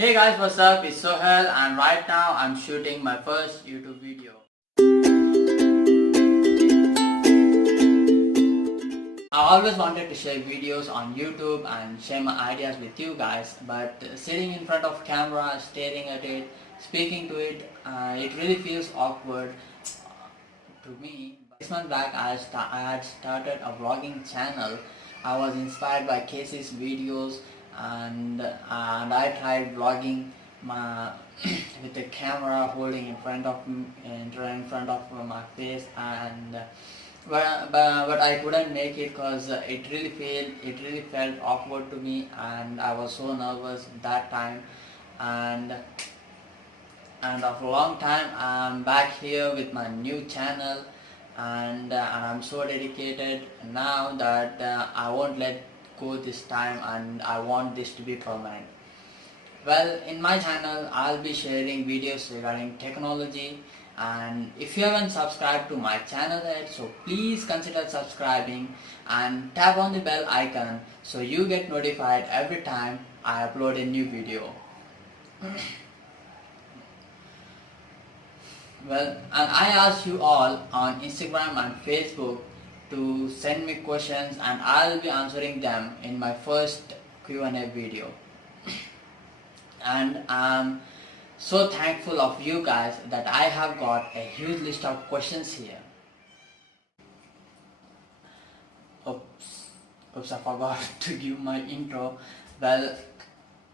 Hey guys, what's up? It's Sohail and right now I'm shooting my first YouTube video. I always wanted to share videos on YouTube and share my ideas with you guys, but sitting in front of camera, staring at it, speaking to it, it really feels awkward to me. 6 months back I had started a vlogging channel. I was inspired by Casey's videos and I tried vlogging my with the camera holding in front of my face, and but I couldn't make it because it really felt awkward to me, and I was so nervous that time. And after a long time I'm back here with my new channel, and I'm so dedicated now that I won't let go this time, and I want this to be permanent. Well, in my channel I'll be sharing videos regarding technology, and if you haven't subscribed to my channel yet, so please consider subscribing and tap on the bell icon so you get notified every time I upload a new video. Well, and I asked you all on Instagram and Facebook to send me questions, and I'll be answering them in my first Q&A video. And I'm so thankful of you guys that I have got a huge list of questions here. Oops, I forgot to give my intro. Well,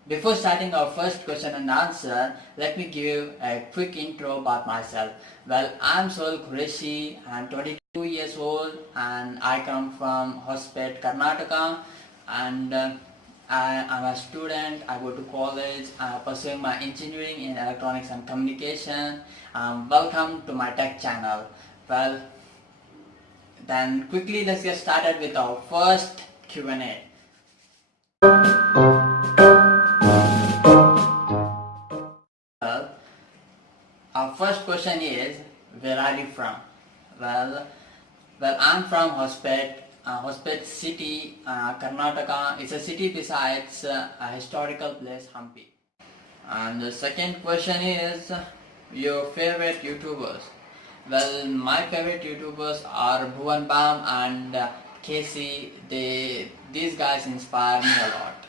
before starting our first question and answer, let me give a quick intro about myself. Well, I'm Sohail Qureshi, I'm 22 years old and I come from Hospet, Karnataka, and I'm a student. I go to college, pursuing my engineering in electronics and communication. Welcome to my tech channel. Well, then quickly let's get started with our first Q&A. Well, our first question is, where are you from? Well, I'm from Hospet city, Karnataka. It's a city besides a historical place, Hampi. And the second question is, your favorite YouTubers? Well, my favorite YouTubers are Bhuvan Bam and Casey. These guys inspire me a lot.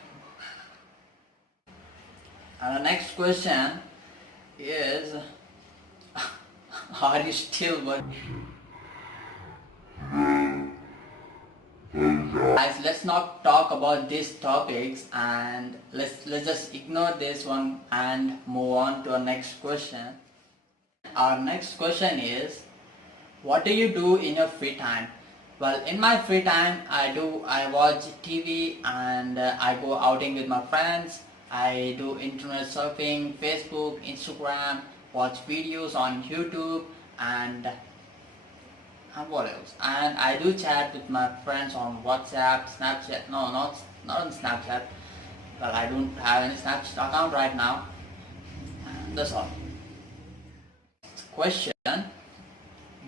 And the next question is, are you still working? Guys, let's not talk about these topics, and let's just ignore this one and move on to our next question. Our next question is, what do you do in your free time? Well, in my free time I watch TV, and I go outing with my friends. I do internet surfing, Facebook, Instagram, watch videos on YouTube, and what else? And I do chat with my friends on WhatsApp, Snapchat. No, not on Snapchat. Well, I don't have any Snapchat account right now. And that's all. Question: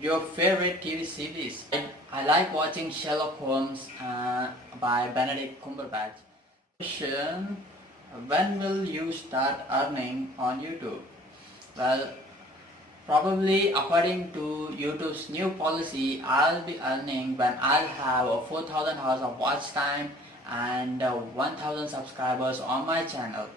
your favorite TV series? I like watching Sherlock Holmes by Benedict Cumberbatch. Question: when will you start earning on YouTube? Well, probably according to YouTube's new policy, I'll be earning when I'll have 4,000 hours of watch time and 1,000 subscribers on my channel.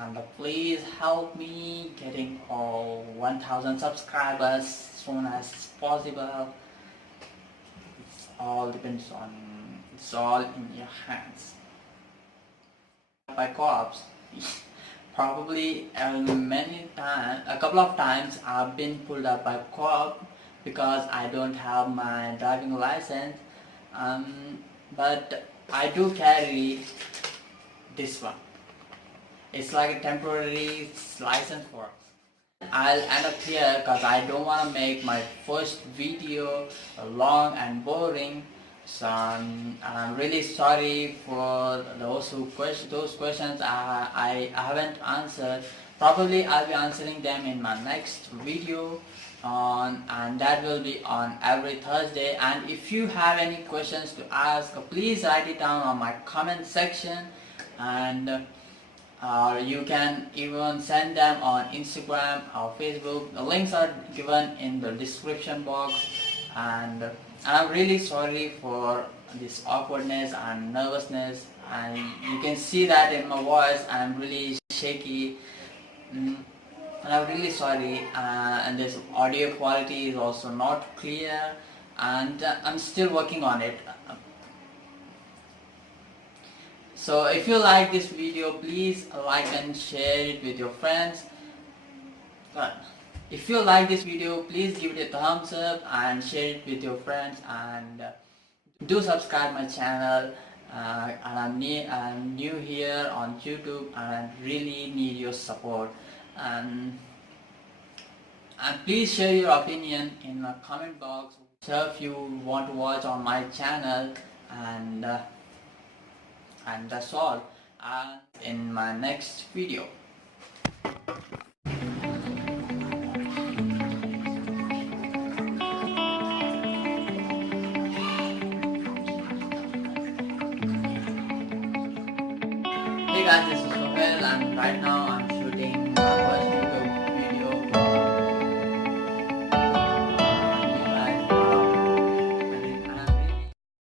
And please help me getting all 1,000 subscribers as soon as possible. It's all in your hands. By co-ops. Probably a couple of times I've been pulled up by co-op because I don't have my driving license, but I do carry this one. It's like a temporary license for us. I'll end up here because I don't want to make my first video long and boring. So I'm really sorry for those questions I haven't answered. Probably I'll be answering them in my next video and that will be on every Thursday. And if you have any questions to ask, please write it down on my comment section. and you can even send them on Instagram or Facebook. The links are given in the description box, and I'm really sorry for this awkwardness and nervousness, and you can see that in my voice. I'm really shaky. And I'm really sorry, and this audio quality is also not clear, and I'm still working on it. So if you like this video, please like and share it with your friends. If you like this video, please give it a thumbs up and share it with your friends, and do subscribe my channel. And I'm new here on YouTube, and I really need your support. And please share your opinion in the comment box. So if you want to watch on my channel, and that's all. In my next video. Hey guys, this is Sohail, and right now I'm